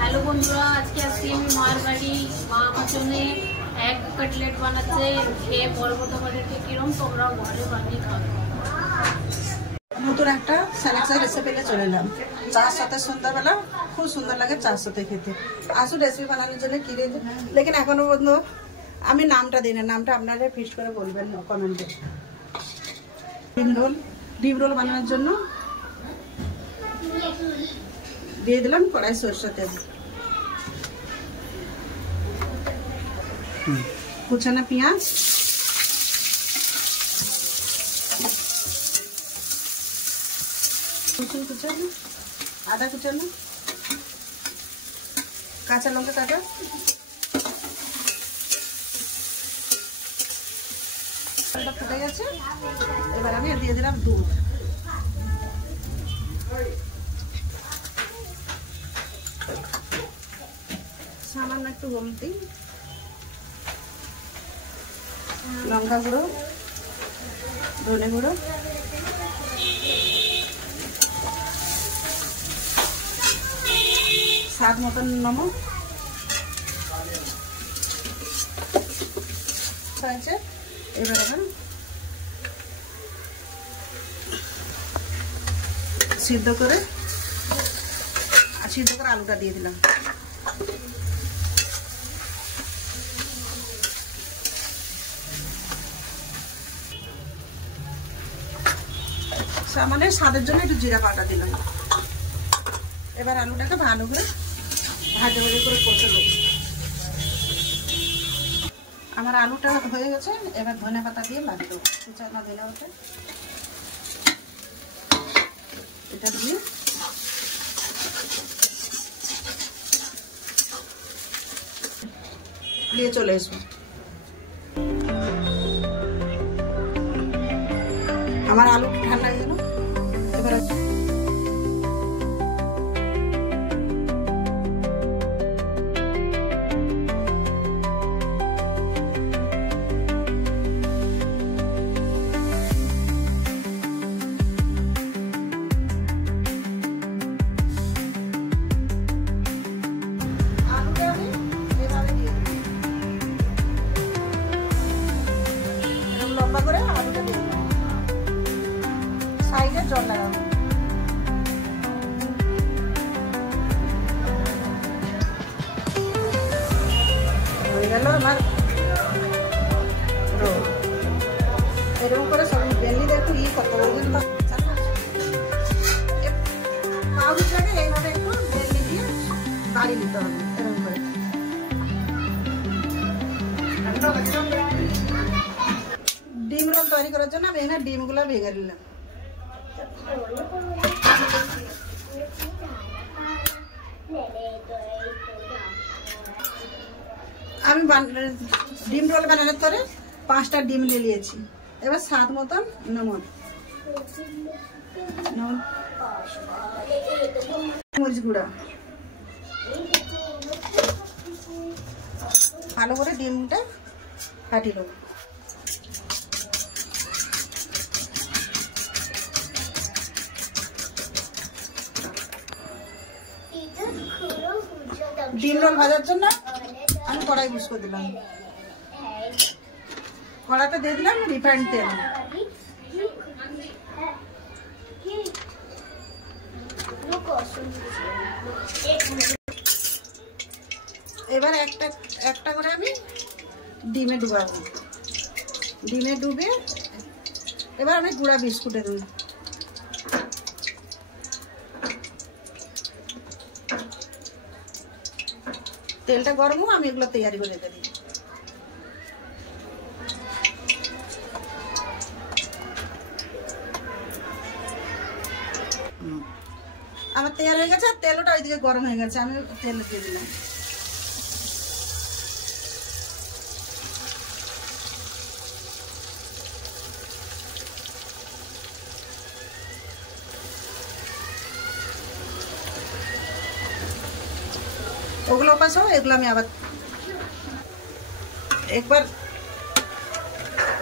হ্যালো বন্ধুরা, আজকে আসছি আমি মার বাড়ি। মা আমার জন্য এক কাটলেট বানাচ্ছে, খেয়ে বলবো তোমাদেরকে কিরম, তোমরাও ঘরে বানিয়ে খাবে। নতুন একটা স্ন্যাক্সের রেসিপি নিয়ে চলে এলাম। চার সাথে সন্ধ্যাবেলা খুব সুন্দর লাগে চার সাথে খেতে। আসুন রেসিপি বানানোর জন্য কি রেখে, লেকিন এখনো পর্যন্ত আমি নামটা দিই না। নামটা আপনারা ফিক্স করে বলবেন কমেন্টে। ডিম রোল বানানোর জন্য দিয়ে দিলাম কড়াই সরষের তেল, কুচানো পেঁয়াজ, কুচানো আদা, কুচানো কাঁচা লঙ্কা কাটা, ফুটে গেছে। এবার আমি দিয়ে দিলাম দুধ, সামান্য একটু হলদি, লঙ্কা গুঁড়ো, ধনে গুঁড়ো, স্বাদ মতন নমক হয়েছে। এবার সিদ্ধ করে আলুটা দিয়ে দিলাম। সামান্য স্বাদের জন্য একটু জিরা পাউডার দিলাম। এবার আলুটাকে ভালো করে ভাজা ভাজা করে কষে দেবো। আমার আলুটা হয়ে গেছে। এবার ধনে পাতা দিয়ে লাগিয়ে দেবো। কুচানো ধনে পাতা এটা দিয়ে চলে এসো। আমার আলু ঠান্ডা হয়ে গেল। এবার লম্বা করে আলুটা দিয়ে দেবো, সাইডে জল লাগাবো। হয়ে গেল আমার রোল। এরকম করে সব বেলি দেখো কত পাউরুটিটাকে এইভাবে একটু বেলি দিয়ে বাড়ি দিতে হবে। এরকম করে ডিম রোল তৈরি করার জন্য আমি এখানে ডিমগুলো ভেঙে নিলাম। আমি ডিম রোল বানানোর পরে 5টা ডিম নিয়ে নিয়েছি। এবার স্বাদ মতন নমক, মরিচ গুঁড়া, ভালো করে ডিমটা ফাটিয়ে নেব। ডিম রোল ভাজার জন্য আমি কড়াই ইউজ করে দিলাম। কড়াইতে দিয়ে দিলাম রিফাইন্ড তেল। এবার একটা করে আমি ডিমে ডুবাবো। ডিমে ডুবে এবার আমি গুঁড়া বিস্কুটে দেবো। তেলটা গরম হোক, আমি এগুলো তৈরি করে রেখে দিই। আমার তৈরি হয়ে গেছে। তেলটা ওইদিকে গরম হয়ে গেছে, আমি তেল দিয়ে দিলাম। ওগুলো পাশে এগুলো আমি আবার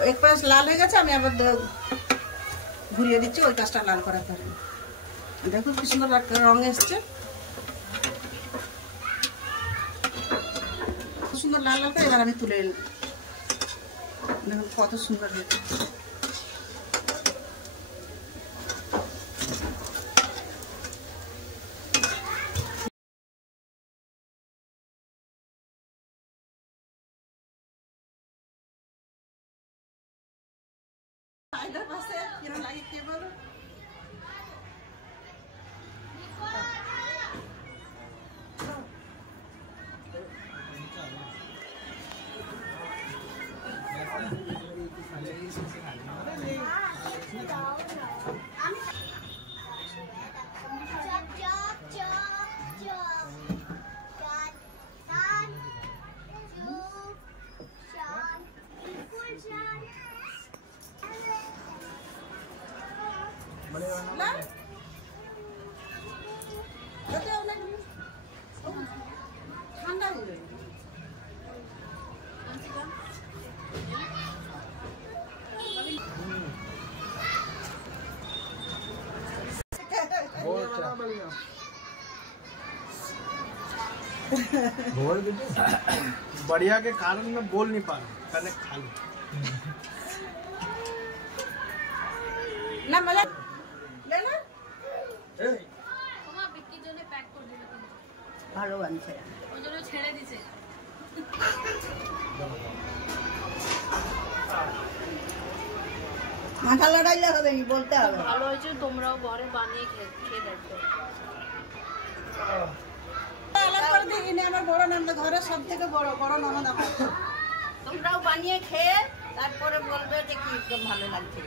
এক পাশ লাল হয়ে গেছে, আমি আবার ঘুরিয়ে দিচ্ছি ওই পাশটা লাল করার পরে। দেখো কি সুন্দর রং এসছে। সুন্দর লাল লাল করে এবার আমি তুলে দেখুন কত সুন্দর হয়েছে। পাশে কিরম লাগে কে বলো? ঠান্ডা হয়ে যাবে। बढ़िया के कारण मैं बोल नहीं पा रहा हूँ, पहले खा लो না মজা ले ना তোমার বিক্রির জন্য প্যাক করে দিল কিন্তু ভালো বানছে ওই জন্য ছেড়ে দিছে। মাথা লড়াইলে হবে কি বলতে হবে। ভালো হয়েছে, তোমরাও ঘরে বানিয়ে খেয়ে দেখো। আলাদা করে দিই ইনি আমার বড় ননদ, ঘরের সবথেকে বড় ননদ আমার। তোমরাও বানিয়ে খেয়ে তারপরে বলবে যে কি ভালো লাগছে।